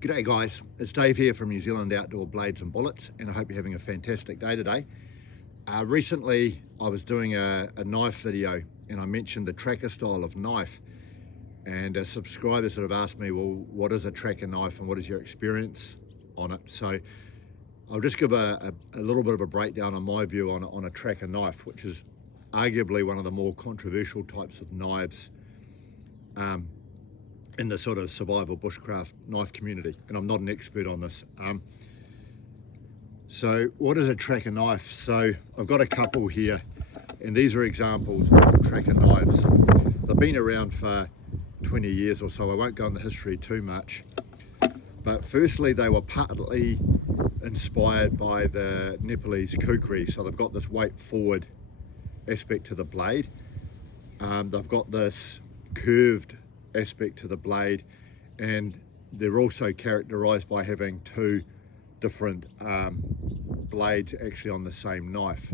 G'day guys, it's Dave here from New Zealand Outdoor Blades and Bullets, and I hope you're having a fantastic day today. Recently I was doing a knife video and I mentioned the tracker style of knife, and a subscriber sort of asked me, well, what is a tracker knife and what is your experience on it? So I'll just give a little bit of a breakdown on my view on a tracker knife, which is arguably one of the more controversial types of knives in the sort of survival bushcraft knife community, and I'm not an expert on this. So what is a tracker knife? So I've got a couple here, and these are examples of tracker knives. They've been around for 20 years or so. I won't go into history too much, but firstly they were partly inspired by the Nepalese kukri. So they've got this weight forward aspect to the blade. They've got this curved aspect to the blade, and they're also characterized by having two different blades actually on the same knife.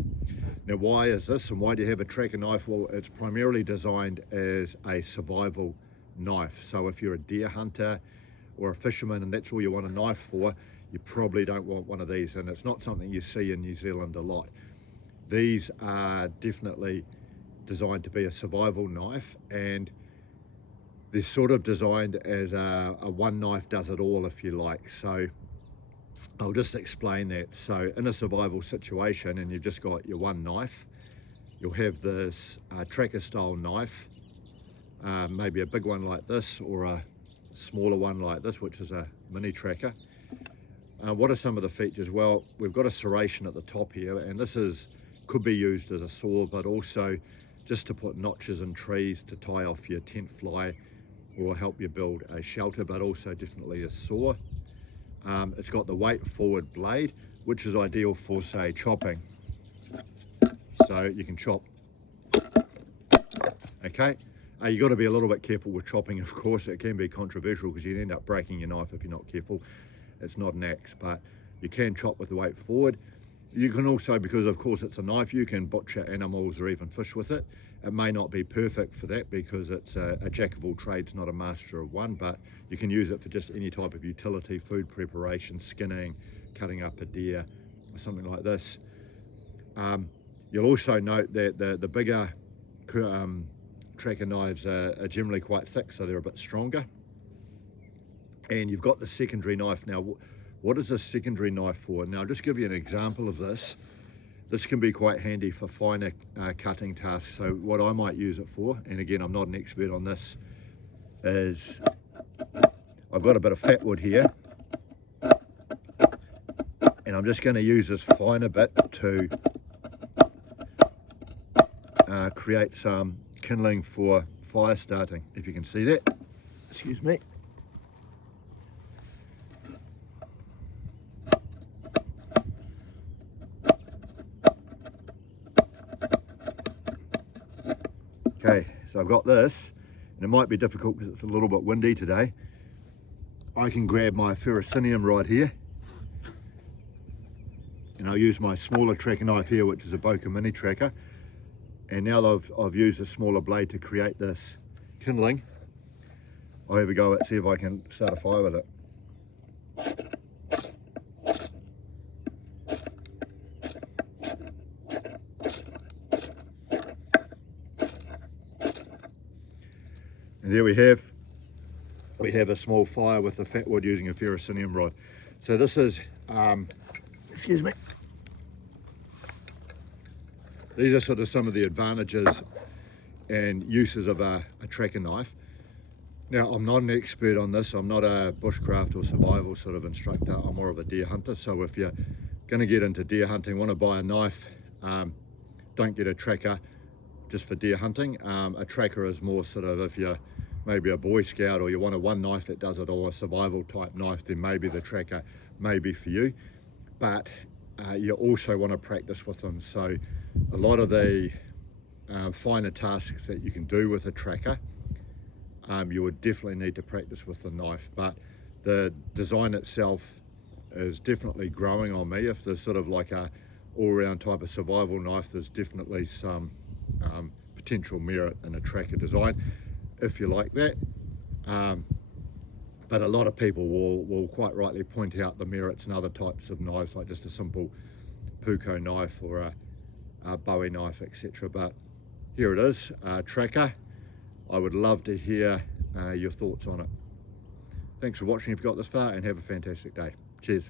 Now, why is this, and why do you have a tracker knife? Well, it's primarily designed as a survival knife. So if you're a deer hunter or a fisherman and that's all you want a knife for, you probably don't want one of these, and it's not something you see in New Zealand a lot. These are definitely designed to be a survival knife, and they're sort of designed as a one knife does it all, if you like. So I'll just explain that. So in a survival situation and you've just got your one knife, you'll have this tracker style knife, maybe a big one like this or a smaller one like this, which is a mini tracker. What are some of the features? Well, we've got a serration at the top here, and this could be used as a saw, but also just to put notches in trees to tie off your tent fly or help you build a shelter, but also definitely a saw. It's got the weight forward blade, which is ideal for, say, chopping. So you can chop. Okay, you got to be a little bit careful with chopping, of course. It can be controversial because you'd end up breaking your knife if you're not careful. It's not an axe, but you can chop with the weight forward. You can also, because of course it's a knife, you can butcher animals or even fish with it. It may not be perfect for that because it's a jack of all trades, not a master of one, but you can use it for just any type of utility, food preparation, skinning, cutting up a deer, or something like this. You'll also note that the bigger tracker knives are generally quite thick, so they're a bit stronger. And you've got the secondary knife. Now, what is a secondary knife for? Now, I'll just give you an example of this. This can be quite handy for finer cutting tasks. So what I might use it for, and again, I'm not an expert on this, is I've got a bit of fat wood here, and I'm just going to use this finer bit to create some kindling for fire starting, if you can see that. Excuse me. Okay, so I've got this, and it might be difficult because it's a little bit windy today. I can grab my ferrocinium right here, and I'll use my smaller tracker knife here, which is a Boca mini tracker. And now I've used a smaller blade to create this kindling, I'll have a go at see if I can start a fire with it. And there we have a small fire with the fat wood using a ferrocinium rod. So this is, excuse me, these are sort of some of the advantages and uses of a tracker knife. Now, I'm not an expert on this. I'm not a bushcraft or survival sort of instructor. I'm more of a deer hunter. So if you're going to get into deer hunting, want to buy a knife, don't get a tracker just for deer hunting. A tracker is more sort of if you're maybe a Boy Scout or you want a one knife that does it all, a survival type knife, then maybe the tracker may be for you. But you also want to practice with them. So a lot of the finer tasks that you can do with a tracker, you would definitely need to practice with the knife. But the design itself is definitely growing on me. If there's sort of like a all-round type of survival knife, there's definitely some potential merit in a tracker design if you like that. But a lot of people will quite rightly point out the merits in other types of knives, like just a simple puko knife or a Bowie knife, etc. But here it is, Tracker. I would love to hear your thoughts on it. Thanks for watching if you got this far, and have a fantastic day. Cheers.